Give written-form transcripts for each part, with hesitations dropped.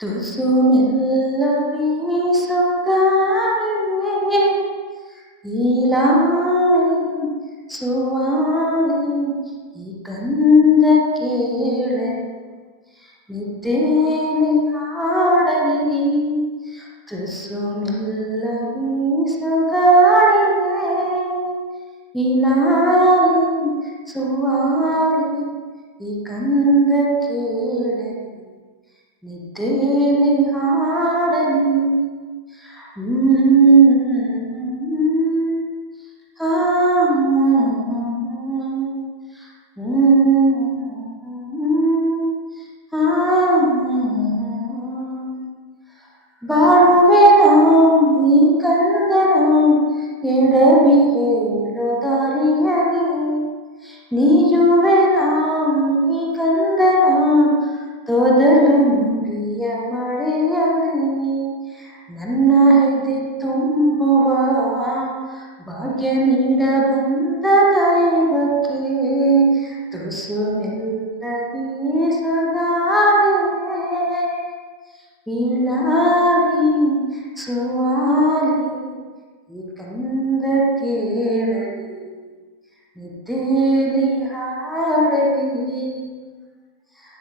ತುಸು ಮೆಲ್ಲ ಬೀಸೋ ಗಾಳಿಯೇ ಈ ಲಾಲಿ ಸುವಾಲಿ ಈ ಗಂಧ ಕೇಳಲಿ ನಿದ್ದೇಲಿ ಹಾಡಲಿ ತುಸು ಮೆಲ್ಲ ಬೀಸೋ ಗಾಳಿಯೇ ಈ ಲಾಲಿ ಸುವಾಲಿ ಈ ಗಂಧ ಕೇಳಲಿ ನಿದ್ದೇಲಿ ಹಾಡಲಿ ಆ, ಆ, ಬಾಳುವೆನ ಈ ಕಂದನ ಎಡವಿ ಹೇಳೋ ದಾರಿಯಲಿ ನೀಜುವೆನ ಈ ಕಂದನ ತೊದಲು ನುಡಿಯ ಮಳೆಯಲಿ ನನ್ನ ಎದೆ ತುಂಬುವ ಭಾಗ್ಯ ನೀಡ ಬಂದ ದೈವಕ್ಕೆ ತುಸು ಮೆಲ್ಲ ಬೀಸೋ ಗಾಳಿಯೇ ಈ ಲಾಲಿ ಸುವಾಲಿ ಈ ಕಂದ ಕೇಳಲಿ ನಿದ್ದೇಲಿ ಹಾಡಲಿ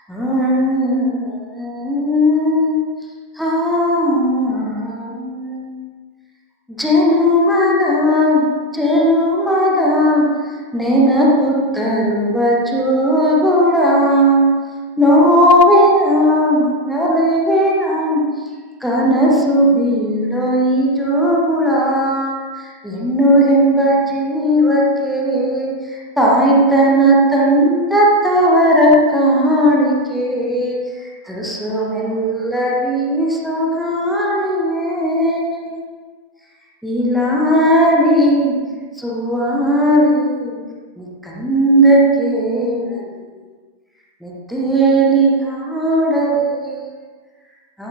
ಆ, ಆ, ಜನುಮದ ಜನುಮದ ನೆನಪು ತರುವ ಜೋಗುಳ ನೋವಿನ ನಲಿವಿನ ಕನಸು ಬೀಳೋ ಈ ಜೋಗುಳ ಹೆಣ್ಣು ಎಂಬ ಜೀವಕ್ಕೆ ತಾಯ್ತನ ತಂದ ತವರ ಕಾಣಿಕೆ ತುಸು ಮೆಲ್ಲ ಬೀಸೋ ಗಾಳಿಯೇ ಈ ಲಾಲಿ ಸುವಾಲಿ ಈ ಕಂದ ಕೇಳಲಿ ನಿದ್ದೇಲಿ ಹಾಡಲಿ ಆ,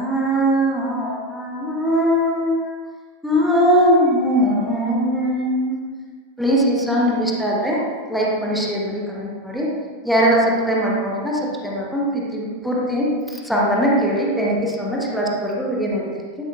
ಪ್ಲೀಸ್ ಈ ಸಾಂಗ್ ನಿಮ್ಗೆ ಇಷ್ಟ ಆದರೆ ಲೈಕ್ ಮಾಡಿ, ಶೇರ್ ಮಾಡಿ, ಕಮೆಂಟ್ ಮಾಡಿ. ಯಾರೆಲ್ಲ ಸಬ್ಸ್ಕ್ರೈಬ್ ಮಾಡ್ಕೊಂಡಿಲ್ಲ ಸಬ್ಸ್ಕ್ರೈಬ್ ಮಾಡ್ಕೊಂಡು ಪೂರ್ತಿ ಸಾಂಗನ್ನು ಕೇಳಿ. Thank you so much. ಲಾಸ್ಟ್ವರೆಗೂ ವಿಡಿಯೋ ನೋಡಿದ್ದಕ್ಕೆ.